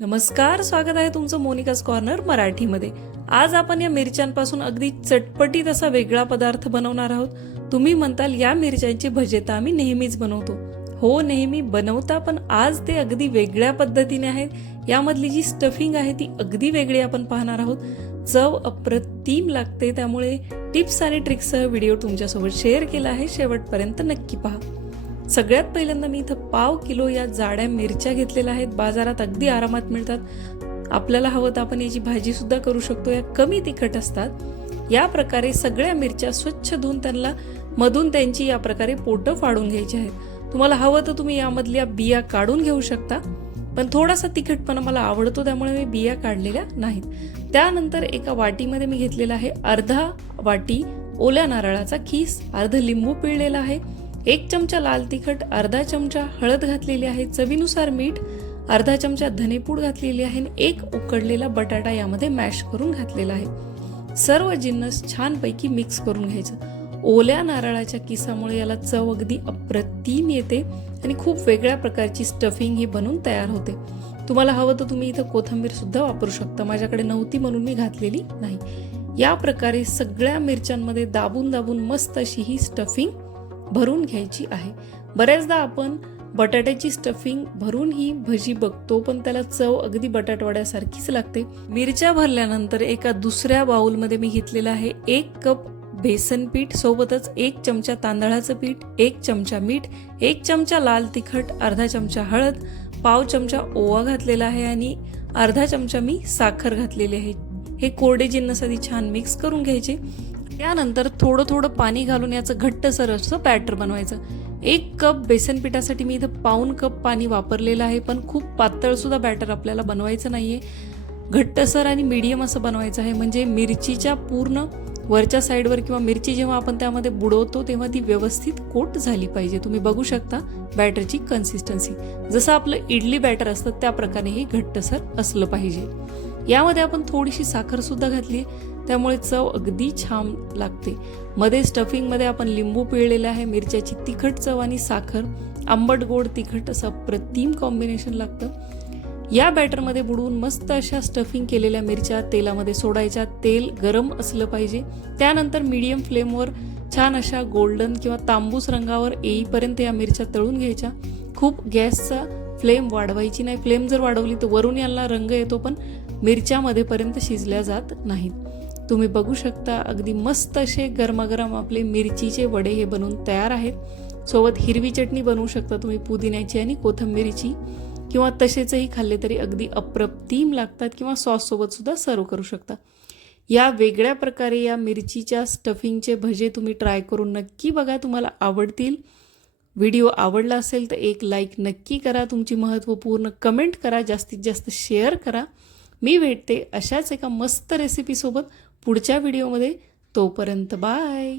नमस्कार स्वागत आहे तुमचं मोनिकाच कॉर्नर मराठीमध्ये. आज आपण या मिरच्यांपासून अगदी चटपटीत असा वेगळा पदार्थ बनवणार आहोत. तुम्ही म्हणताल या मिरच्यांची भजे तर आम्ही नेहमीच बनवतो. हो नेहमी बनवता पण आज ते अगदी वेगळ्या पद्धतीने आहेत. यामधली जी स्टफिंग आहे ती अगदी वेगळी आपण पाहणार आहोत. चव अप्रतिम लागते त्यामुळे टिप्स आणि ट्रिक्ससह व्हिडिओ तुमच्यासोबत शेअर केला आहे. शेवटपर्यंत नक्की पहा. सगळ्यात पहिल्यांदा मी इथं पाव किलो या जाड्या मिरच्या घेतलेल्या आहेत. बाजारात अगदी आरामात मिळतात. आपल्याला हवं तर आपण याची भाजी सुद्धा करू शकतो. या कमी तिखट असतात. या प्रकारे सगळ्या मिरच्या स्वच्छ धुवून त्यांना मधून त्यांची या प्रकारे पोटं फाडून घ्यायची आहेत. तुम्हाला हवं तर तुम्ही यामधल्या बिया काढून घेऊ शकता. पण थोडासा तिखटपणा मला आवडतो त्यामुळे मी बिया काढलेल्या नाहीत. त्यानंतर एका वाटीमध्ये मी घेतलेला आहे अर्धा वाटी ओल्या नारळाचा खीस. अर्ध लिंबू पिळलेला आहे. एक चमचा लाल तिखट अर्धा चमचा हळद घातलेली आहे चवीनुसार मीठ अर्धा चमचा धनेपूड घातलेली आहे आणि एक उकडलेला बटाटा यामध्ये मॅश करून घातलेला आहे. सर्व जिन्नस छानपैकी मिक्स करून घ्यायचं. ओल्या नारळाच्या किसामुळे याला चव अगदी अप्रतिम येते आणि खूप वेगळ्या प्रकारची स्टफिंग ही बनून तयार होते. तुम्हाला हवं तर तुम्ही इथं कोथंबीर सुद्धा वापरू शकता. माझ्याकडे नव्हती म्हणून मी घातलेली नाही. या प्रकारे सगळ्या मिरच्यांमध्ये दाबून दाबून मस्त अशी ही स्टफिंग भरून घ्यायची आहे. बऱ्याचदा आपण बटाट्याची स्टफिंग भरून ही भजी बघतो पण त्याला चव अगदी बटाटवाड्यासारखीच लागते. मिरच्या भरल्यानंतर एका दुसऱ्या बाउलमध्ये मी घेतलेलं आहे एक कप बेसन पीठ सोबतच एक चमचा तांदळाचं पीठ एक चमचा मीठ एक चमचा लाल तिखट अर्धा चमचा हळद पाव चमचा ओवा घातलेला आहे आणि अर्धा चमचा मी साखर घातलेली आहे. हे कोरडे जिन्नस आधी छान मिक्स करून घ्यायचे. त्यानंतर थोडं थोडं पाणी घालून याचं घट्टसर असं बॅटर बनवायचं. एक कप बेसन पिठासाठी मी इथं पाऊन कप पाणी वापरलेलं आहे पण खूप पातळसुद्धा बॅटर आपल्याला बनवायचं नाही आहे घट्टसर आणि मीडियम असं बनवायचं आहे म्हणजे मिरचीच्या पूर्ण वरच्या साईडवर किंवा मिरची जेव्हा आपण त्यामध्ये बुडवतो तेव्हा ती व्यवस्थित कोट झाली पाहिजे. तुम्ही बघू शकता बॅटरची कन्सिस्टन्सी जसं आपलं इडली बॅटर असतं त्या प्रकारे हे घट्टसर असलं पाहिजे. यामध्ये आपण थोडीशी साखर सुद्धा घातली त्यामुळे चव अगदी छान लागते. मध्ये स्टफिंगमध्ये आपण लिंबू पिळलेलं आहे मिरच्याची तिखट चव आणि साखर आंबट गोड तिखट असं प्रतिम कॉम्बिनेशन लागतं. या बॅटरमध्ये बुडवून मस्त अशा स्टफिंग केलेल्या मिरच्या तेलामध्ये सोडायच्या. तेल गरम असलं पाहिजे. त्यानंतर मीडियम फ्लेमवर छान अशा गोल्डन किंवा तांबूस रंगावर येईपर्यंत या मिरच्या तळून घ्यायच्या. खूप गॅसचा फ्लेम वाढवायची नाही. फ्लेम जर वाढवली तर वरून यांना रंग येतो पण मिरच्या मध्येपर्यंत शिजल्या जात नाहीत. तुम्ही बघू शकता अगदी मस्त असे गरमागरम आपले मिरचीचे वडे हे बनवून तयार आहेत. सोबत हिरवी चटणी बनवू शकता तुम्ही पुदिन्याची आणि कोथंबीरीची. किंवा तसेचही खाल्ले तरी अगदी अप्रतिम लागतात किंवा सॉससोबत सुद्धा सर्व करू शकता. या वेगळ्या प्रकारे या मिरचीच्या स्टफिंगचे भजे तुम्ही ट्राय करून नक्की बघा तुम्हाला आवडतील. व्हिडिओ आवडला असेल तर एक लाईक नक्की करा तुमची महत्त्वपूर्ण कमेंट करा जास्तीत जास्त शेअर करा. मी भेटते अशाच एका मस्त रेसिपीसोबत पुढच्या व्हिडिओमध्ये तोपर्यंत बाय